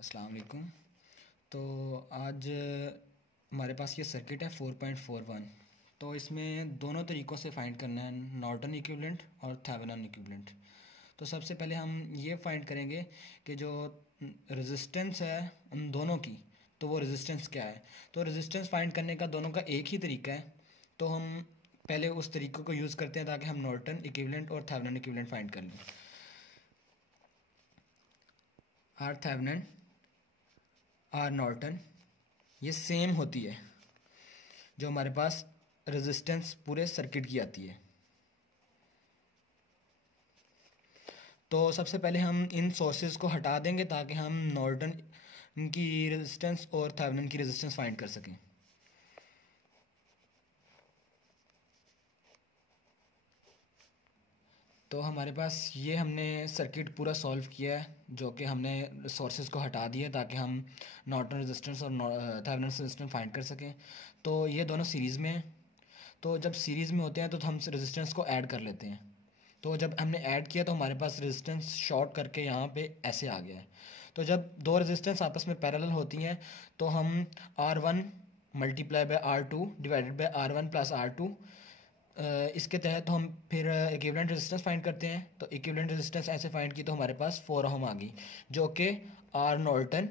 अस्सलाम वालेकुम। तो आज हमारे पास ये सर्किट है 4.41। तो इसमें दोनों तरीक़ों से फाइंड करना है, नॉर्टन इक्विवेलेंट और थेवेनिन इक्विवेलेंट। तो सबसे पहले हम ये फाइंड करेंगे कि जो रेजिस्टेंस है उन दोनों की, तो वो रेजिस्टेंस क्या है। तो रेजिस्टेंस फाइंड करने का दोनों का एक ही तरीका है, तो हम पहले उस तरीक़े को यूज़ करते हैं ताकि हम नॉर्टन इक्विवेलेंट और थेवेनिन इक्विवेलेंट फाइंड कर लें। आर थेवेनिन आर नॉर्टन ये सेम होती है जो हमारे पास रेजिस्टेंस पूरे सर्किट की आती है। तो सबसे पहले हम इन सोर्सेज को हटा देंगे ताकि हम नॉर्टन की रेजिस्टेंस और थेवेनिन की रेजिस्टेंस फाइंड कर सकें। तो हमारे पास ये हमने सर्किट पूरा सॉल्व किया है, जो कि हमने सोर्सेज को हटा दिया ताकि हम नॉर्टन रेजिस्टेंस और थेवेनिन रेजिस्टेंस फाइंड कर सकें। तो ये दोनों सीरीज़ में हैं, तो जब सीरीज़ में होते हैं तो हम रेजिस्टेंस को ऐड कर लेते हैं। तो जब हमने ऐड किया तो हमारे पास रेजिस्टेंस शॉर्ट करके यहाँ पे ऐसे आ गया है। तो जब दो रेजिस्टेंस आपस में पैरेलल होती हैं तो हम R1 multiply by R2 divided by R1 plus R2, इसके तहत हम फिर इक्विवेलेंट रेजिस्टेंस फाइंड करते हैं। तो इक्विवेलेंट रेजिस्टेंस ऐसे फाइंड की तो हमारे पास 4 ओम आ गई, जो कि R Norton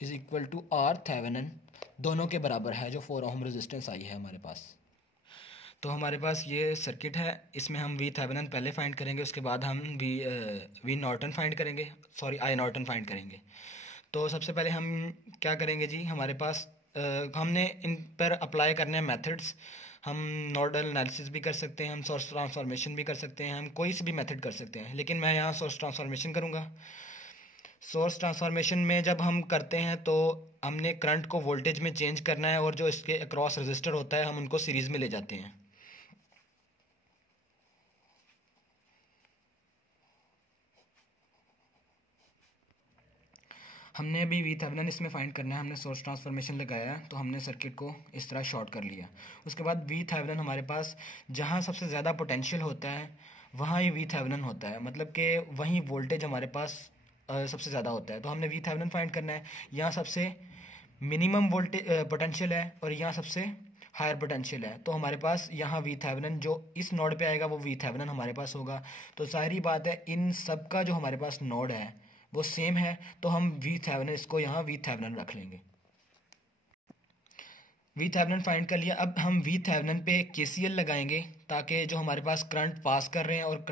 is equal to R Thevenin दोनों के बराबर है, जो 4 ओम रेजिस्टेंस आई है हमारे पास। तो हमारे पास ये सर्किट है, इसमें हम वी थेवेनिन पहले फाइंड करेंगे, उसके बाद हम वी नॉर्टन फाइंड करेंगे, सॉरी आई नॉर्टन फाइंड करेंगे। तो सबसे पहले हम क्या करेंगे जी, हमारे पास हमने इन पर अप्लाई करने हैं मेथड्स। हम नोडल एनालिसिस भी कर सकते हैं, हम सोर्स ट्रांसफॉर्मेशन भी कर सकते हैं, हम कोई सी भी मेथड कर सकते हैं, लेकिन मैं यहाँ सोर्स ट्रांसफॉर्मेशन करूँगा। सोर्स ट्रांसफॉर्मेशन में जब हम करते हैं तो हमने करंट को वोल्टेज में चेंज करना है और जो इसके अक्रॉस रजिस्टर होता है हम उनको सीरीज़ में ले जाते हैं। हमने अभी वी थेवेनिन इसमें फाइंड करना है, हमने सोर्स ट्रांसफॉर्मेशन लगाया है तो हमने सर्किट को इस तरह शॉर्ट कर लिया। उसके बाद वी थेवेनिन हमारे पास जहाँ सबसे ज़्यादा पोटेंशियल होता है वहाँ ही वी थेवेनिन होता है, मतलब कि वहीं वोल्टेज हमारे पास सबसे ज़्यादा होता है। तो हमने वी थेवेनिन फाइंड करना है, यहाँ सबसे मिनिमम वोल्टेज पोटेंशियल है और यहाँ सबसे हायर पोटेंशियल है। तो हमारे पास यहाँ वी थेवेनिन जो इस नोड पे आएगा वो वी थेवेनिन हमारे पास होगा। तो सारी बात है, इन सब का जो हमारे पास नोड है वो सेम है, तो हम वी थेवेनिन इसको यहाँ वी थेवेनिन रख लेंगे। वी थेवेनिन फाइंड कर लिया। अब हम वी थेवेनिन पे केसीएल लगाएंगे ताकि जो हमारे पास करंट पास कर रहे हैं और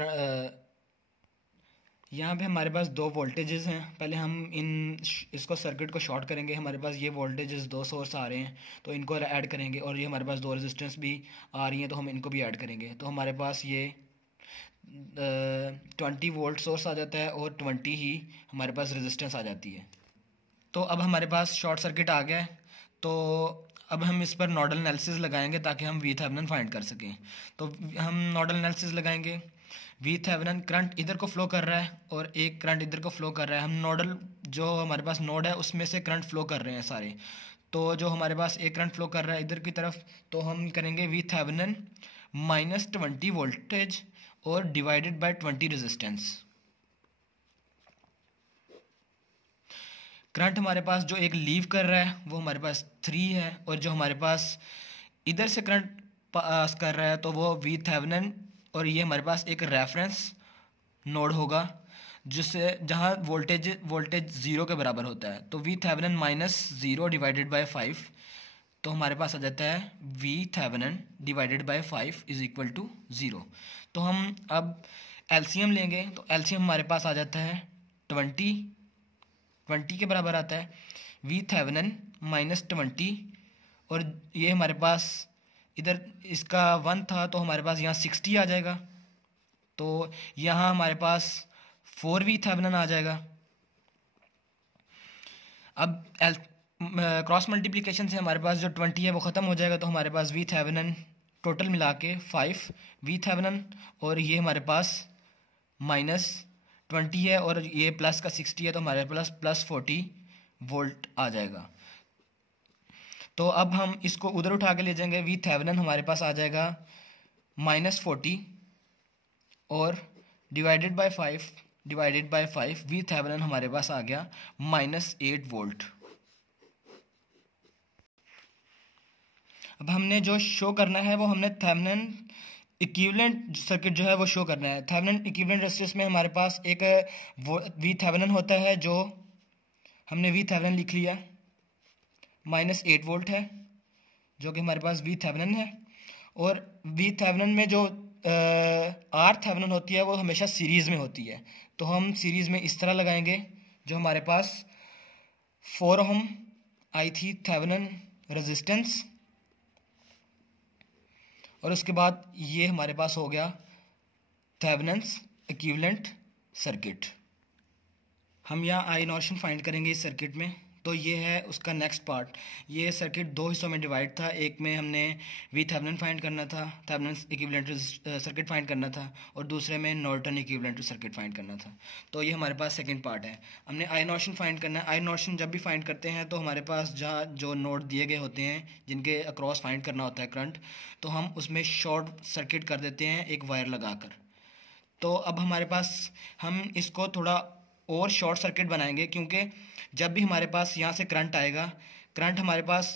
यहाँ पे हमारे पास दो वोल्टेजेस हैं। पहले हम इसको सर्किट को शॉर्ट करेंगे, हमारे पास ये वोल्टेजेस दो सोर्स आ रहे हैं तो इनको ऐड करेंगे, और ये हमारे पास दो रेजिस्टेंस भी आ रही हैं तो हम इनको भी ऐड करेंगे। तो हमारे पास ये 20 वोल्ट सोर्स आ जाता है और 20 ही हमारे पास रेजिस्टेंस आ जाती है। तो अब हमारे पास शॉर्ट सर्किट आ गया है, तो अब हम इस पर नोडल एनालिसिस लगाएंगे ताकि हम वी थेवेनिन फाइंड कर सकें। तो हम नोडल एनालिसिस लगाएंगे। वी थेवेनिन करंट इधर को फ्लो कर रहा है और एक करंट इधर को फ्लो कर रहा है। हम नोडल जो हमारे पास नोड है उसमें से करंट फ्लो कर रहे हैं सारे। तो जो हमारे पास एक करंट फ्लो कर रहा है इधर की तरफ, तो हम करेंगे वी थेवेनिन -20 वोल्टेज और डिवाइडेड बाय 20 रेजिस्टेंस। करंट हमारे पास जो एक लीव कर रहा है वो हमारे पास 3 है, और जो हमारे पास इधर से करंट पास कर रहा है तो वो वी थेवेनिन, और ये हमारे पास एक रेफरेंस नोड होगा जिससे जहाँ वोल्टेज 0 के बराबर होता है। तो वी थेवेनिन -0 डिवाइडेड बाय 5, तो हमारे पास आ जाता है V Thevenin divided by 5 is equal to 0। तो हम अब एलसीएम लेंगे, तो एलसीएम हमारे पास आ जाता है 20 के बराबर आता है वी थेवेनिन -20, और ये हमारे पास इधर इसका 1 था तो हमारे पास यहाँ 60 आ जाएगा। तो यहाँ हमारे पास 4 वी थेवेनिन आ जाएगा। अब क्रॉस मल्टीप्लिकेशन से हमारे पास जो 20 है वो ख़त्म हो जाएगा, तो हमारे पास वी थेवेनिन टोटल मिला के 5 वी थेवेनिन, और ये हमारे पास -20 है और ये प्लस का 60 है, तो हमारे पास +40 वोल्ट आ जाएगा। तो अब हम इसको उधर उठा के ले जाएंगे, वी थेवेनिन हमारे पास आ जाएगा -40 और divided by 5, divided by 5, V Thevenin हमारे पास आ गया -8 वोल्ट। अब हमने जो शो करना है वो हमने थेवेनिन इक्विवेलेंट सर्किट जो है वो शो करना है। थेवेनिन इक्विवेलेंट रेजिस्टेंस में हमारे पास एक वी थेवेनिन होता है, जो हमने वी थेवेनिन लिख लिया, -8 वोल्ट है जो कि हमारे पास वी थेवेनिन है। और वी थेवेनिन में जो आर थेवेनिन होती है वो हमेशा सीरीज़ में होती है, तो हम सीरीज़ में इस तरह लगाएंगे। जो हमारे पास 4 ओम आई थी थेवेनिन रेजिस्टेंस, और उसके बाद ये हमारे पास हो गया थेवेनिन्स इक्विवेलेंट सर्किट। हम यहाँ आई नॉर्टन फाइंड करेंगे इस सर्किट में। तो ये है उसका नेक्स्ट पार्ट। ये सर्किट दो हिस्सों में डिवाइड था, एक में हमने वी थेवेनिन फाइंड करना था, थेवेनिन्स इक्विवेलेंट सर्किट फाइंड करना था, और दूसरे में नॉर्टन इक्विवेलेंट सर्किट फाइंड करना था। तो ये हमारे पास सेकंड पार्ट है। हमने आई नॉर्टन फाइंड करना है। आई नॉर्टन जब भी फाइंड करते हैं तो हमारे पास जहाँ जो नोड दिए गए होते हैं जिनके अक्रॉस फाइंड करना होता है करंट, तो हम उसमें शॉर्ट सर्किट कर देते हैं एक वायर लगाकर। तो अब हमारे पास हम इसको थोड़ा और शॉर्ट सर्किट बनाएंगे, क्योंकि जब भी हमारे पास यहाँ से करंट आएगा, करंट हमारे पास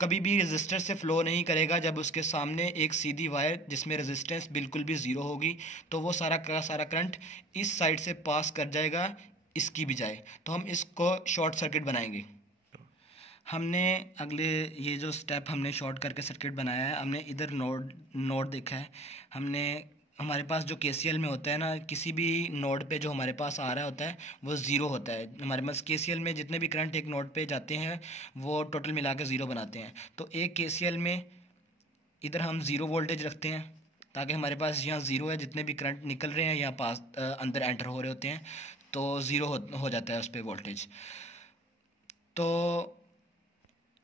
कभी भी रेजिस्टर से फ्लो नहीं करेगा जब उसके सामने एक सीधी वायर जिसमें रेजिस्टेंस बिल्कुल भी ज़ीरो होगी, तो वो सारा का सारा करंट इस साइड से पास कर जाएगा इसकी बजाय। तो हम इसको शॉर्ट सर्किट बनाएंगे। हमने अगले ये जो स्टेप हमने शॉर्ट करके सर्किट बनाया है, हमने इधर नोड देखा है। हमने हमारे पास जो केसीएल में होता है ना, किसी भी नोड पे जो हमारे पास आ रहा होता है वो ज़ीरो होता है। हमारे पास केसीएल में जितने भी करंट एक नोड पे जाते हैं वो टोटल मिला के ज़ीरो बनाते हैं। तो एक केसीएल में इधर हम ज़ीरो वोल्टेज रखते हैं, ताकि हमारे पास यहाँ ज़ीरो है, जितने भी करंट निकल रहे हैं यहाँ पास अंदर एंटर हो रहे होते हैं, तो ज़ीरो हो जाता है उस पर वोल्टेज। तो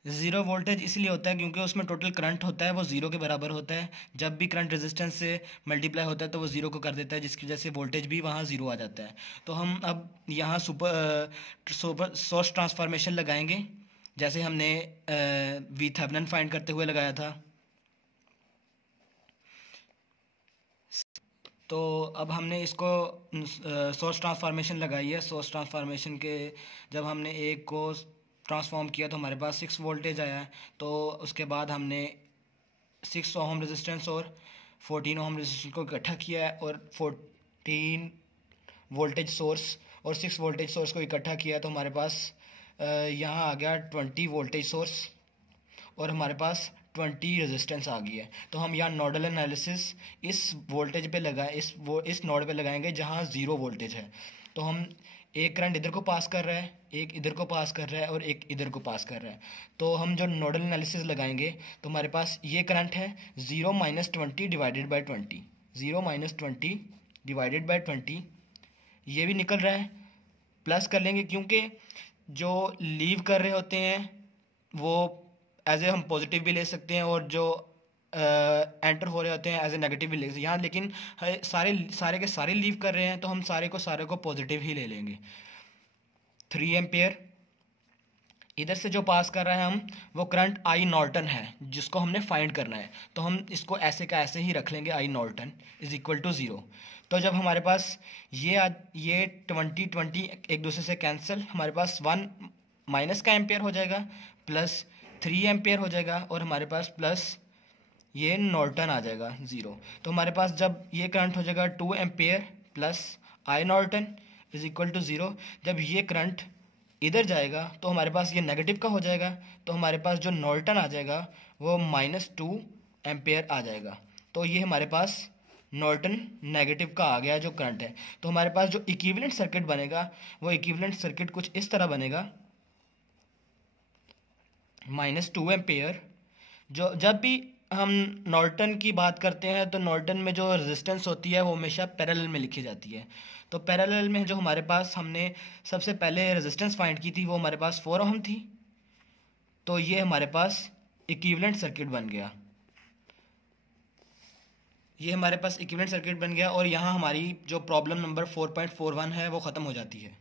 ज़ीरो वोल्टेज इसलिए होता है क्योंकि उसमें टोटल करंट होता है वो ज़ीरो के बराबर होता है। जब भी करंट रेजिस्टेंस से मल्टीप्लाई होता है तो वो ज़ीरो को कर देता है, जिसकी वजह से वोल्टेज भी वहाँ ज़ीरो आ जाता है। तो हम अब यहाँ सुपर सोर्स ट्रांसफॉर्मेशन लगाएंगे, जैसे हमने वी थेवेनिन फाइंड करते हुए लगाया था। तो अब हमने इसको सोर्स ट्रांसफॉर्मेशन लगाई है। सोर्स ट्रांसफॉर्मेशन के जब हमने एक को ट्रांसफॉर्म किया तो हमारे पास 6 वोल्टेज आया है। तो उसके बाद हमने 6 ओम रेजिस्टेंस और 14 ओम रेजिस्टेंस को इकट्ठा किया है, और 14 वोल्टेज सोर्स और 6 वोल्टेज सोर्स को इकट्ठा किया है। तो हमारे पास यहाँ आ गया 20 वोल्टेज सोर्स, और हमारे पास 20 रेजिस्टेंस आ गई है। तो हम यहाँ नोडल एनालिसिस इस वोल्टेज पे लगाए, इस नोड पे लगाएंगे जहाँ ज़ीरो वोल्टेज है। तो हम एक करंट इधर को पास कर रहा है, एक इधर को पास कर रहा है, और एक इधर को पास कर रहा है। तो हम जो नोडल एनालिसिस लगाएंगे तो हमारे पास ये करंट है 0 - 20 डिवाइडेड बाई 20, 0 - 20 डिवाइडेड बाई 20, ये भी निकल रहा है। प्लस कर लेंगे क्योंकि जो लीव कर रहे होते हैं वो एज ए हम पॉजिटिव भी ले सकते हैं, और जो एंटर हो रहे होते हैं एज ए नेगेटिव भी ले सकते हैं यहाँ, लेकिन सारे के सारे लीव कर रहे हैं तो हम सारे को पॉजिटिव ही ले लेंगे। 3 एम्पेयर इधर से जो पास कर रहा है हम, वो करंट आई नॉर्टन है जिसको हमने फाइंड करना है। तो हम इसको ऐसे का ऐसे ही रख लेंगे, आई नॉर्टन इज इक्वल टू 0। तो जब हमारे पास ये 20 एक दूसरे से कैंसिल, हमारे पास 1 माइनस का एम्पेयर हो जाएगा, प्लस 3 एम्पेयर हो जाएगा, और हमारे पास प्लस ये नॉर्टन आ जाएगा 0। तो हमारे पास जब ये करंट हो जाएगा 2 ampere plus I Norton is equal to 0। जब ये करंट इधर जाएगा तो हमारे पास ये नेगेटिव का हो जाएगा, तो हमारे पास जो नॉर्टन आ जाएगा वो -2 एम्पेयर आ जाएगा। तो ये हमारे पास नॉर्टन नेगेटिव का आ गया जो करंट है। तो हमारे पास जो इक्विवेलेंट सर्किट बनेगा वो इक्विवेलेंट सर्किट कुछ इस तरह बनेगा, -2 एम्पेयर। जो जब भी हम नॉर्टन की बात करते हैं तो नॉर्टन में जो रेजिस्टेंस होती है वो हमेशा पैरेलल में लिखी जाती है। तो पैरेलल में जो हमारे पास हमने सबसे पहले रेजिस्टेंस फाइंड की थी वो हमारे पास 4 ओम थी, तो ये हमारे पास इक्विवेलेंट सर्किट बन गया। ये हमारे पास इक्विवेलेंट सर्किट बन गया, और यहाँ हमारी जो प्रॉब्लम नंबर 4.41 है वो ख़त्म हो जाती है।